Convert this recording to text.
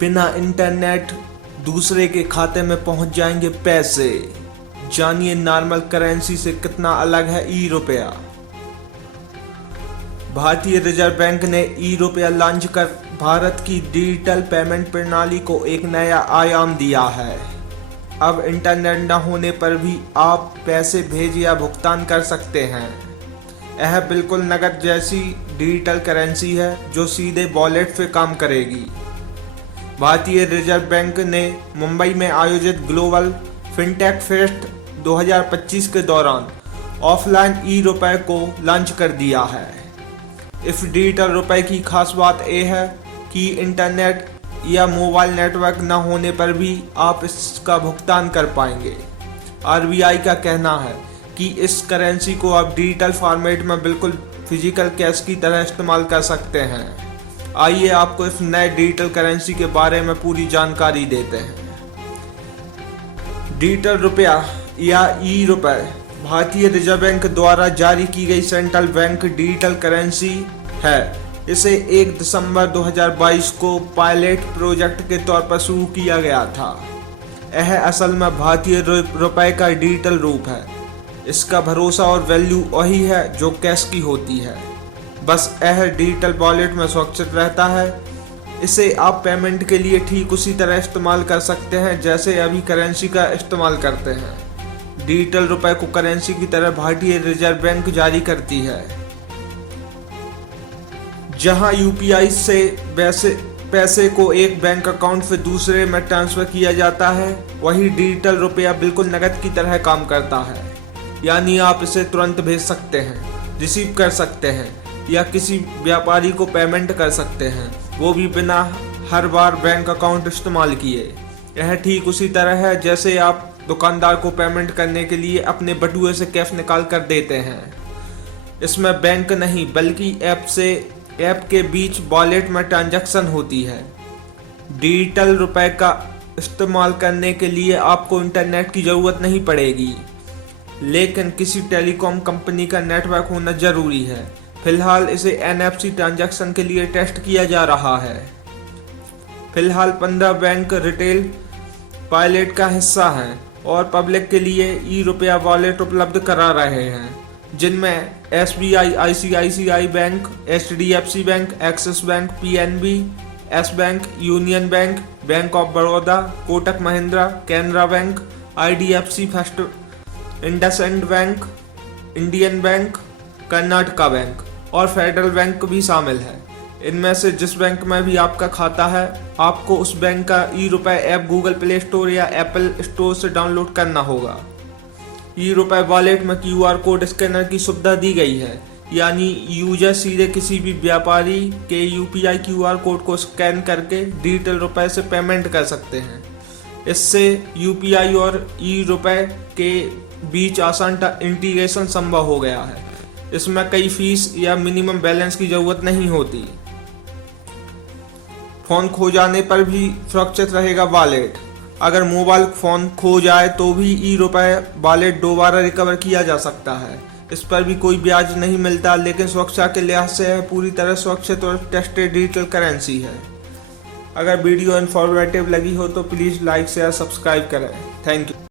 बिना इंटरनेट दूसरे के खाते में पहुंच जाएंगे पैसे। जानिए नॉर्मल करेंसी से कितना अलग है ई रुपया। भारतीय रिजर्व बैंक ने ई रुपया लॉन्च कर भारत की डिजिटल पेमेंट प्रणाली को एक नया आयाम दिया है। अब इंटरनेट न होने पर भी आप पैसे भेज या भुगतान कर सकते हैं। यह बिल्कुल नकद जैसी डिजिटल करेंसी है जो सीधे वॉलेट पे काम करेगी। भारतीय रिजर्व बैंक ने मुंबई में आयोजित ग्लोबल फिनटेक फेस्ट 2025 के दौरान ऑफलाइन ई रुपये को लॉन्च कर दिया है। इस डिजिटल रुपये की खास बात यह है कि इंटरनेट या मोबाइल नेटवर्क न होने पर भी आप इसका भुगतान कर पाएंगे। आरबीआई का कहना है कि इस करेंसी को आप डिजिटल फॉर्मेट में बिल्कुल फिजिकल कैश की तरह इस्तेमाल कर सकते हैं। आइए आपको इस नए डिजिटल करेंसी के बारे में पूरी जानकारी देते हैं। डिजिटल रुपया या ई रुपये भारतीय रिजर्व बैंक द्वारा जारी की गई सेंट्रल बैंक डिजिटल करेंसी है। इसे 1 दिसंबर 2022 को पायलट प्रोजेक्ट के तौर पर शुरू किया गया था। यह असल में भारतीय रुपये का डिजिटल रूप है। इसका भरोसा और वैल्यू वही है जो कैश की होती है, बस यह डिजिटल वॉलेट में सुरक्षित रहता है। इसे आप पेमेंट के लिए ठीक उसी तरह इस्तेमाल कर सकते हैं जैसे अभी करेंसी का इस्तेमाल करते हैं। डिजिटल रुपए को करेंसी की तरह भारतीय रिजर्व बैंक जारी करती है। जहां यूपीआई से पैसे को एक बैंक अकाउंट से दूसरे में ट्रांसफर किया जाता है, वही डिजिटल रुपया बिल्कुल नकद की तरह काम करता है। यानी आप इसे तुरंत भेज सकते हैं, रिसीव कर सकते हैं या किसी व्यापारी को पेमेंट कर सकते हैं, वो भी बिना हर बार बैंक अकाउंट इस्तेमाल किए। यह ठीक उसी तरह है जैसे आप दुकानदार को पेमेंट करने के लिए अपने बटुए से कैश निकाल कर देते हैं। इसमें बैंक नहीं बल्कि ऐप के बीच वॉलेट में ट्रांजैक्शन होती है। डिजिटल रुपए का इस्तेमाल करने के लिए आपको इंटरनेट की ज़रूरत नहीं पड़ेगी, लेकिन किसी टेलीकॉम कंपनी का नेटवर्क होना जरूरी है। फिलहाल इसे NFC ट्रांजैक्शन के लिए टेस्ट किया जा रहा है। फिलहाल 15 बैंक रिटेल पायलट का हिस्सा हैं और पब्लिक के लिए ई रुपया वॉलेट उपलब्ध करा रहे हैं, जिनमें SBI, ICICI bank, HDFC bank, axis bank, PNB, S bank, union bank, bank of Baroda, Kotak Mahindra, Canara bank, IDFC first, IndusInd bank, Indian bank, Karnataka bank और फेडरल बैंक भी शामिल है। इनमें से जिस बैंक में भी आपका खाता है, आपको उस बैंक का ई रुपये ऐप गूगल प्ले स्टोर या एप्पल स्टोर से डाउनलोड करना होगा। ई रुपये वॉलेट में QR कोड स्कैनर की सुविधा दी गई है, यानी यूजर सीधे किसी भी व्यापारी के UPI QR कोड को स्कैन करके डिजिटल रुपये से पेमेंट कर सकते हैं। इससे UPI और ई रुपये के बीच आसान इंटीग्रेशन संभव हो गया है। इसमें कई फीस या मिनिमम बैलेंस की जरूरत नहीं होती। फोन खो जाने पर भी सुरक्षित रहेगा वॉलेट। अगर मोबाइल फोन खो जाए तो भी ई रुपये वॉलेट दोबारा रिकवर किया जा सकता है। इस पर भी कोई ब्याज नहीं मिलता, लेकिन सुरक्षा के लिहाज से यह पूरी तरह सुरक्षित और टेस्टेड डिजिटल करेंसी है। अगर वीडियो इन्फॉर्मेटिव लगी हो तो प्लीज़ लाइक शेयर सब्सक्राइब करें। Thank you.